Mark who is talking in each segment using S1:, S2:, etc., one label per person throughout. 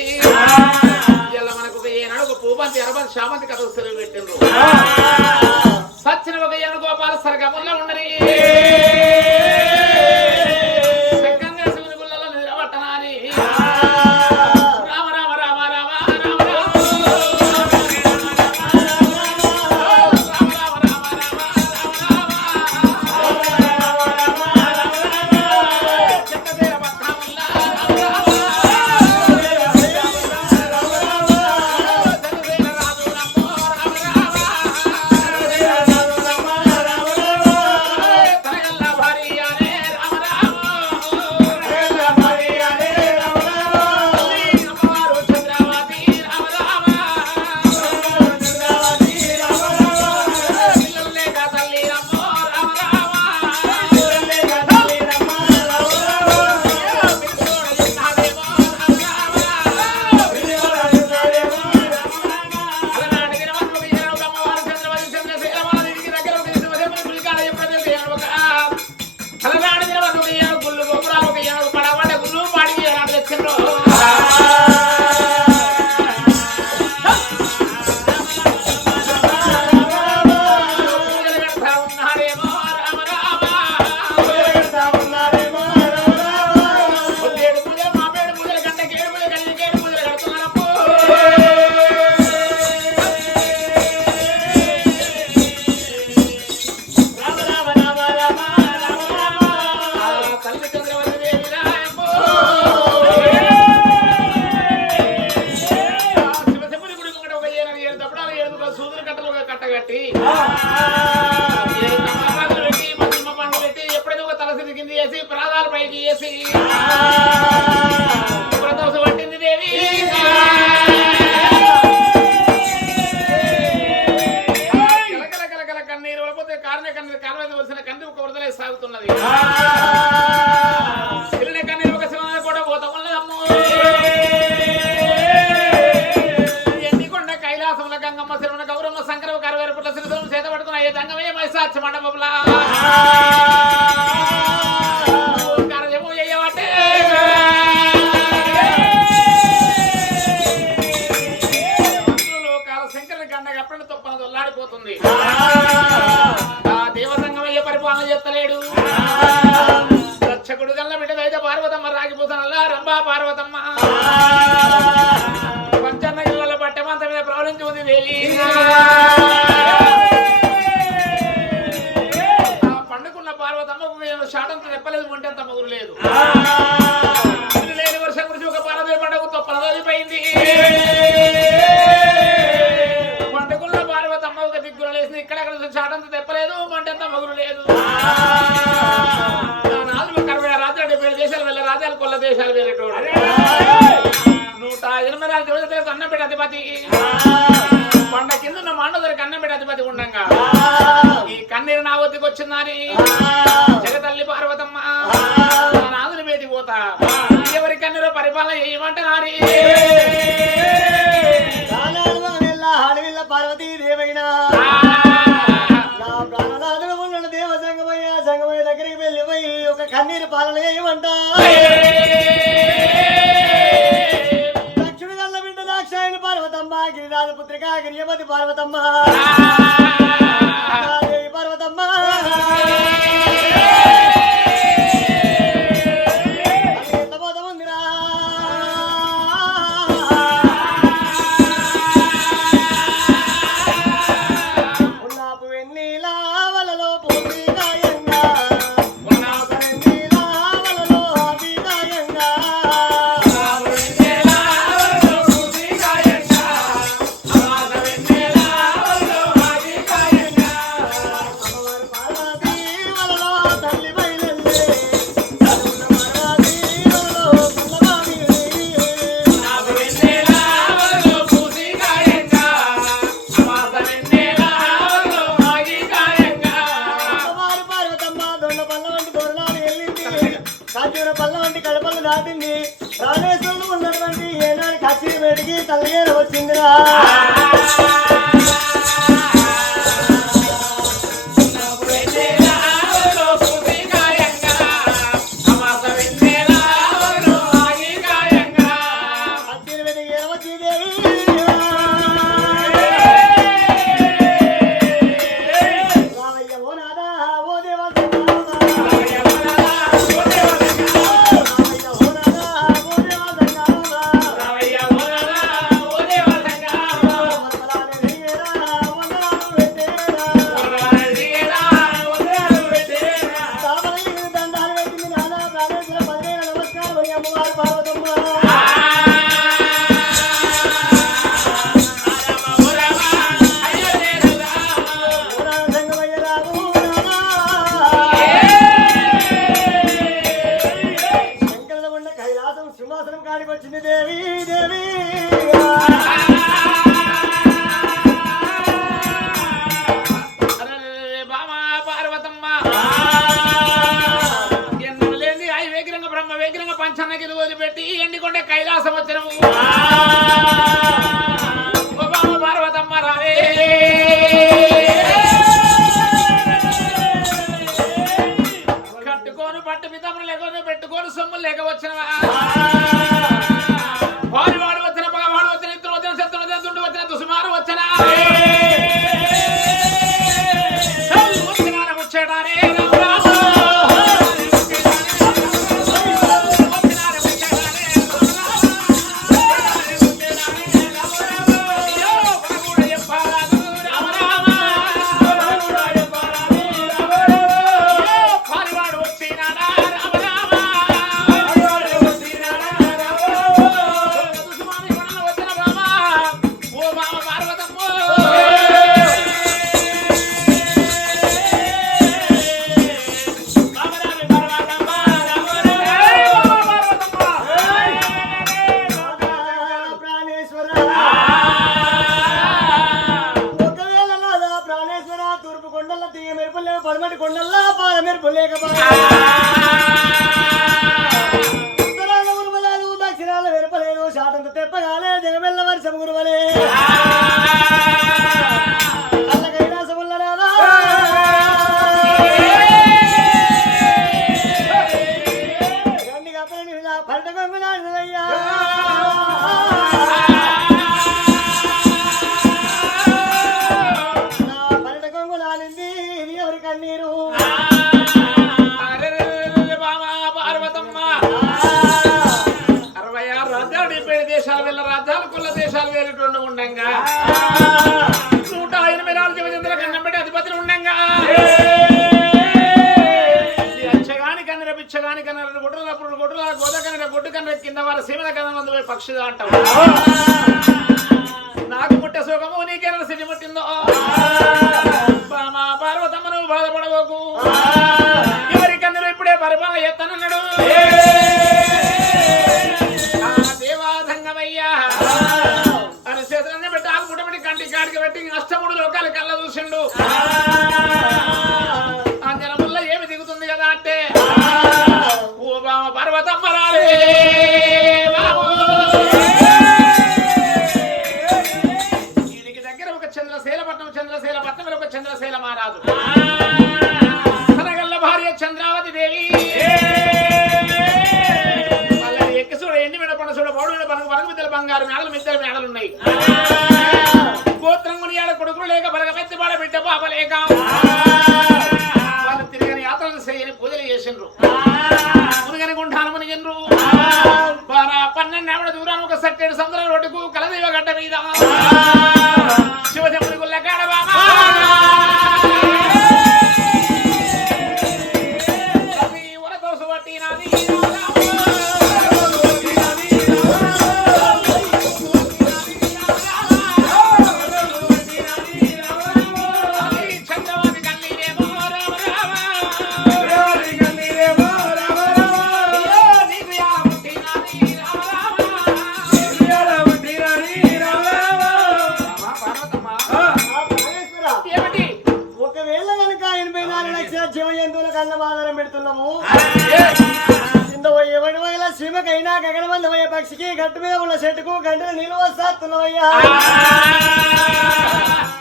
S1: ఉన్నది ఇలా మనకు ఏనాడు ఒక పూబంతి అరబంతి శామంతి కథ సెలవు పెట్టిండ్రు. సచ్చిన ఒక అధిపతి. కొండ కింద మండదరికి అన్నం పెట్టి అధిపతి ఉండంగా. ఈ కన్నీరు నా ఒత్తికి వచ్చిందని పార్వతమ్మ. వేగిరంగ పంచాన్నకి వదిలిపెట్టి ఎండికొండే కైలాసం వచ్చినము పార్వతమ్మ రావే. కట్టుకోను పట్టు పితములు లేకపోతే పెట్టుకోను సొమ్ములు లేక వచ్చినవా? లేదు అంట నాకు పుట్టే సుఖము నీకేనా సిరి పుట్టిందో పార్వతమ్మ నువ్వు బాధపడబోకు ఇప్పుడే పరిపాలన ఎత్తనన్నాడు పన్నెండు దూరానికి ఒక సట్టేడు సంవత్సరాల రోడ్డుకు కలదేవ గడ్డ మీద
S2: బాబు కింద పోయేవాడి సీమకైనా గగనబంద పోయే పక్షికి గట్టు మీద ఉన్న చెట్టుకు గంటలు నీళ్ళు వస్తాత్తున్నవయ్యా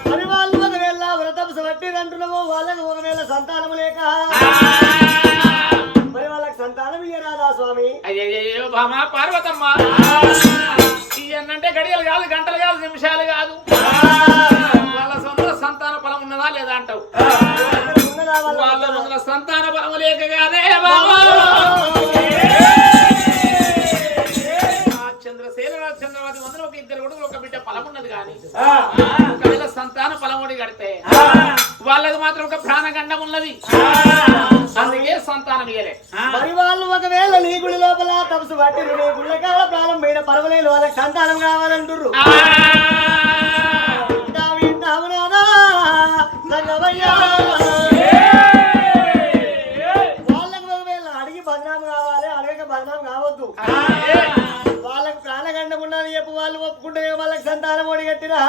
S2: మరి వాళ్ళు ఒకవేళ వ్రతం బట్టి అంటున్నాము వాళ్ళకు ఒకవేళ సంతానం లేక. మరి వాళ్ళకి సంతానం ఇయ్యరాదా స్వామి?
S1: అయ్యో బామా పార్వతమ్మ. ఏంటంటే గడియలు కాదు గంటలు కాదు నిమిషాలు కాదు. వాళ్ళ సొంత సంతాన ఫలం ఉన్నదా లేదా అంటావు?
S2: వాళ్ళ
S1: ముందర సంతాన బలం లేక కాదే చంద్రవతి ఒక ఇద్దరు కొడుకులు ఒక బిడ్డ ఫలం ఉన్నది కానీ ఒకవేళ సంతాన ఫలముడి కడితే వాళ్ళకి మాత్రం ఒక ప్రాణగండం ఉన్నది. అందుకే సంతానం ఇయ్యలే.
S2: మరి వాళ్ళు ఒకవేళ నీ గుడి లోపల తపసు పట్టి నీ గుళ్ళకాల ప్రాణం పోయిన పర్వాలేదు వాళ్ళకి సంతానం కావాలంటుర్రు. వాళ్ళకి సంతానం కట్టిరా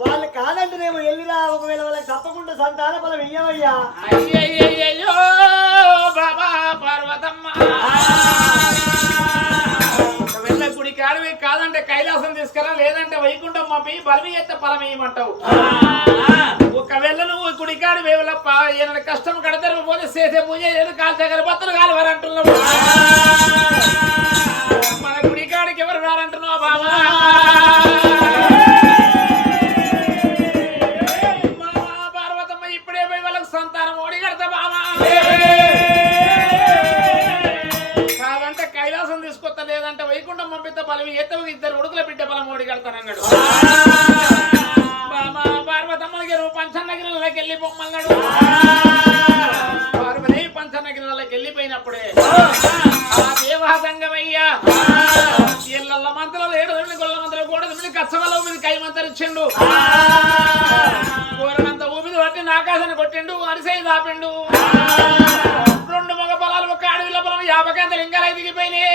S2: వాళ్ళు కాదంటేనేమో వెళ్ళిరా ఒకవేళ వాళ్ళకి తప్పకుండా సంతాన బలం ఇయ్యవయ్యా.
S1: అయ్యయ్యో బాబా పార్వతమ్మ. ఒకవేళ గుడి కాడివి కాదంటే కైలాసం తీసుకురా లేదంటే వైకుంఠం పంపి బలమి ఎత్తే ఫలం వేయమంటావు ఒకవేళ నువ్వు గుడి కాడి వేవులప్ప ఏమైనా కష్టం కడతారు పోతే చేసే పూజ ఏదో అరిసై రెండు మగ పొలాలు ఒక అడవిలో పొలం యాభకంత లింగాలై దిగిపోయినాయి.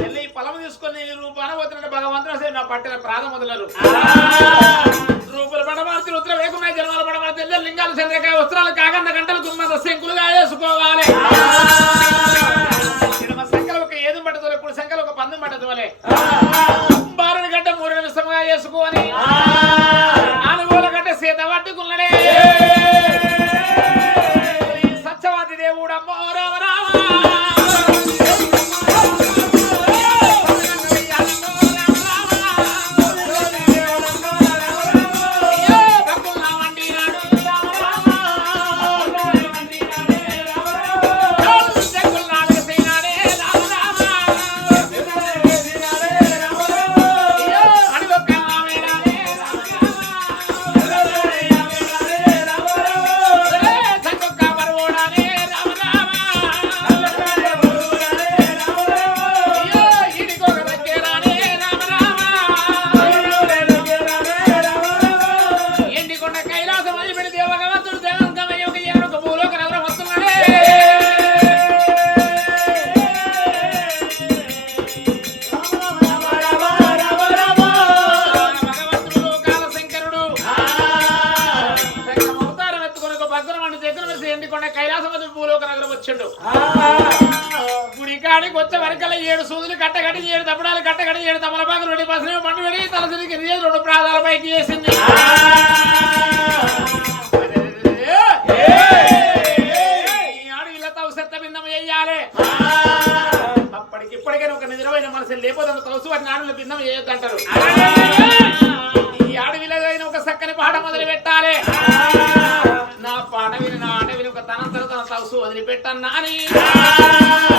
S1: వెళ్ళి ఈ పొలం తీసుకొని రూపాన పోతున్నాడు భగవంతుడు నా పట్టిన ప్రాణ మొదలరు దగ్గర వేసి ఎండికొండ కైలాసం అని భూలోక నగరం వచ్చిండు. గుడి కాడికి వచ్చే వరకల్లా ఏడు సూదులు కట్టగట్టి ఏడు తప్పడాలు కట్టగట్టి ఏడు తమలపాకులు రెండు పసలు మండు వెడి తలసిరికి రెండు ప్రాధాల పైకి చేసింది అప్పటికి ఇప్పటికైనా ఒక నిద్రమైన మనసు లేకపోతే తవసు వాటిని ఆడల బిందం చేయొద్దంటారు. ఈ అడవిలో అయినా ఒక చక్కని తవసు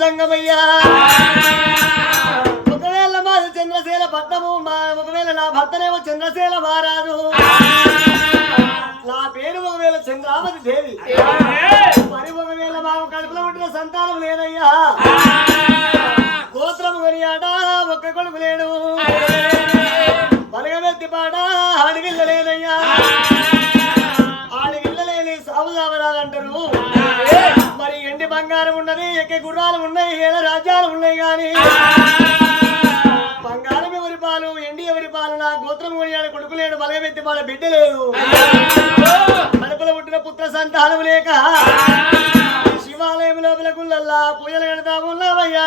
S2: జంగమయ్యా ఒకవేళ మాది చంద్రశీల పట్నము ఒకవేళ నా భర్తనేమో చంద్రశీల మహారాజు. నా పేరు ఒకవేళ చంద్రామతి దేవి. మరి ఒకవేళ మా కడుపులో పుట్టిన సంతానం లేదయ్యా. నీకు గుర్రాలు ఉన్నాయి ఏళ్ళ రాజ్యాలు ఉన్నాయి కానీ బంగారం ఎవరి పాలు ఎండి ఎవరి పాలు నా గోత్రం కొనియాడు కొడుకు లేడు బలగమెత్తి పాల బిడ్డ లేదు కడుపుల పుట్టిన పుత్ర సంతానం లేక శివాలయం లోపల గుళ్ళల్లా పూజలు కడతా ఉన్నావయ్యా.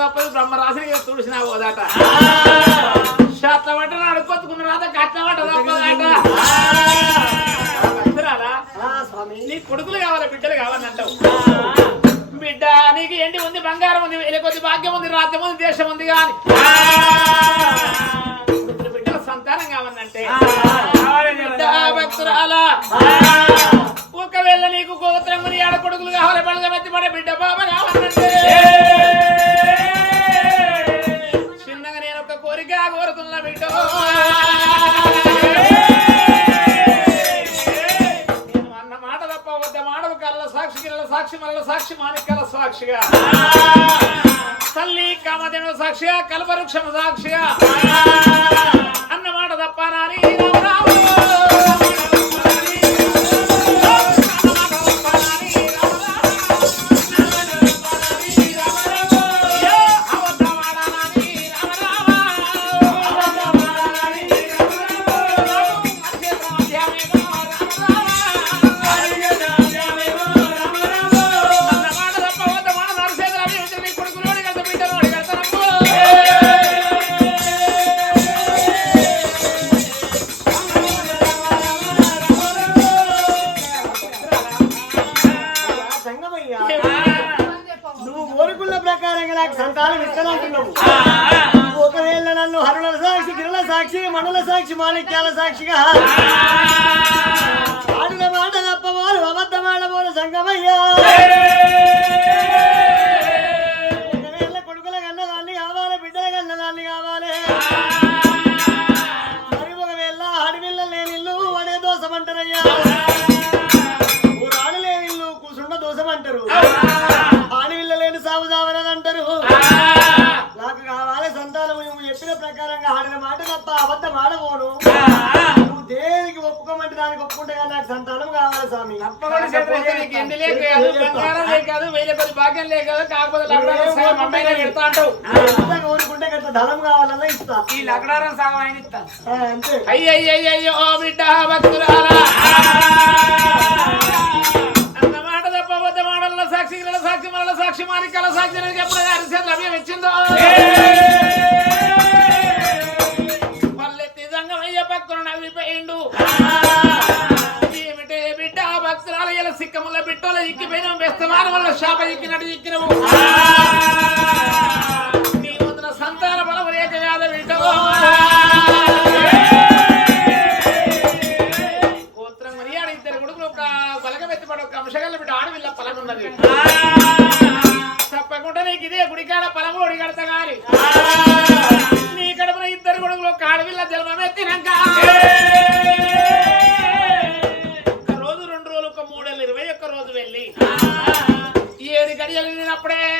S1: తప్పదు బ్రహ్మరాశిని తుడిసిన పోదాట అట్లమంట నడుకొచ్చుకున్న రాత
S2: అట్లమంట
S1: నీ కొడుకులు కావాలా బిడ్డలు కావాలని అంటావు. బిడ్డ నీకు ఎండి ఉంది? బంగారం ఉంది లేకపోతే భాగ్యం ఉంది రాజ్యం ఉంది దేశం ఉంది కానీ బిడ్డలు సంతానం కావాలంటే. భక్తురాలా. ఒకవేళ నీకు గోత్రము ఆడ కొడుకులు కావాలి బలగమెత్తి పడే బిడ్డ బాబా కావాలంటే. సాక్షిగా. తల్లి కామదేను సాక్షిగా కల్పవృక్షము సాక్షిగా అన్నమాట తప్ప
S2: నారీ ప్రకారంగా నాకు సంతానం ఇస్తానంటున్నావు. ఒకవేళ నన్ను హరుల సాక్షి గిరుల సాక్షి మనుల సాక్షి మాణిక్యాల సాక్షిగా ఆడిన మాట తప్ప వారు
S1: అబద్ధమాడబోలు సంగమయ్యా. ఎండి లేక బంగారం లేక కాదు, వెయ్యి కొద్ది భాగ్యం లేక కాదు, కాకపోతే లగ్నారం అమ్మాయిగా పెడతా అంటావు.
S2: గట్ల ధనం కావాలన్నా ఇస్తా
S3: ఈ లగ్నారం సగం ఆయన
S2: అంతే
S1: అయ్యయ్యయ్యో బిడ్డ భక్తురాలా తప్ప వద్ద మాటల సాక్షి సాక్షి మరల సాక్షి మారికల సాక్షి ఎప్పుడు అరిసేది అభ్యం ఇచ్చిందో పల్లెత్తి సంగమయ్య పక్కన నవ్విపోయిండు సిక్కముల బిట్టోల ఇక్కిపోయిన బెస్తమాన వల్ల శాప ఇక్కినట్టు ఇక్కినవు నీ వందన సంతాన బలము రేఖ వ్యాధ బిడ్డవో గోత్రం మరియాడు ఇద్దరు కొడుకులు ఒక బలగం ఎత్తిపడి ఒక అంశగల్ల బిడ్డ ఆడవిల్ల పొలం ఉన్నది. తప్పకుండా నీకు ఇదే గుడికాడ పొలము ఒడిగడత గాని. నీ కడుపున ఇద్దరు కొడుకులు ఒక ఆడవిల్ల జన్మం ఎత్తినాక. ચેનલ આપણે